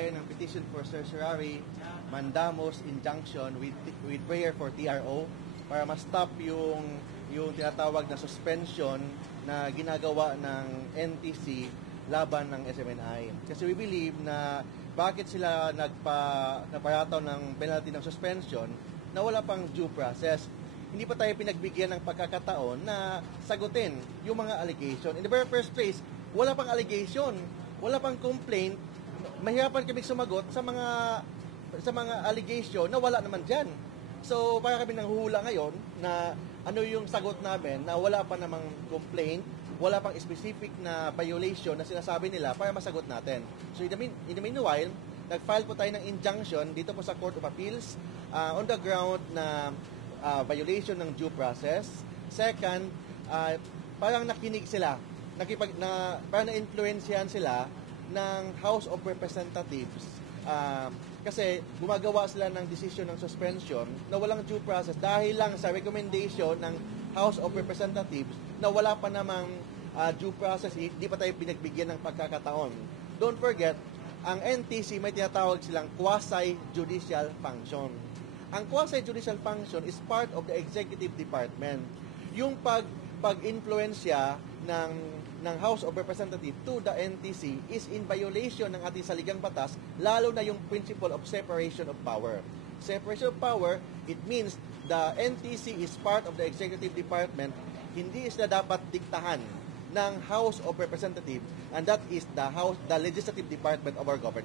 nag-file ng petition for certiorari, mandamus, injunction with prayer for TRO para ma-stop yung tinatawag na suspension na ginagawa ng NTC laban ng SMNI. Kasi we believe na bakit sila naparataw ng penalty ng suspension na wala pang due process. Hindi pa tayo pinagbigyan ng pagkakataon na sagutin yung mga allegation. In the very first place, wala pang allegation, wala pang complaint. Mahirapan kami sumagot sa mga allegation na wala naman dyan. So, para kami nanghuhula ngayon na ano yung sagot namin na wala pa namang complaint, wala pang specific na violation na sinasabi nila para masagot natin. So, in the meanwhile, nag-file po tayo ng injunction dito po sa Court of Appeals on the ground na violation ng due process. Second, parang nakinig sila, parang na-influensyahan sila ng House of Representatives kasi gumagawa sila ng decision ng suspension na walang due process dahil lang sa recommendation ng House of Representatives na wala pa namang due process, hindi pa tayo pinagbigyan ng pagkakataon. Don't forget, ang NTC may tinatawag silang quasi-judicial function. Ang quasi-judicial function is part of the executive department. Yung pag-influensya ng House of Representatives to the NTC is in violation ng ating saligang batas, lalo na yung principle of separation of power. Separation of power, it means the NTC is part of the executive department, hindi sila dapat diktahan ng House of Representatives, and that is the legislative department of our government.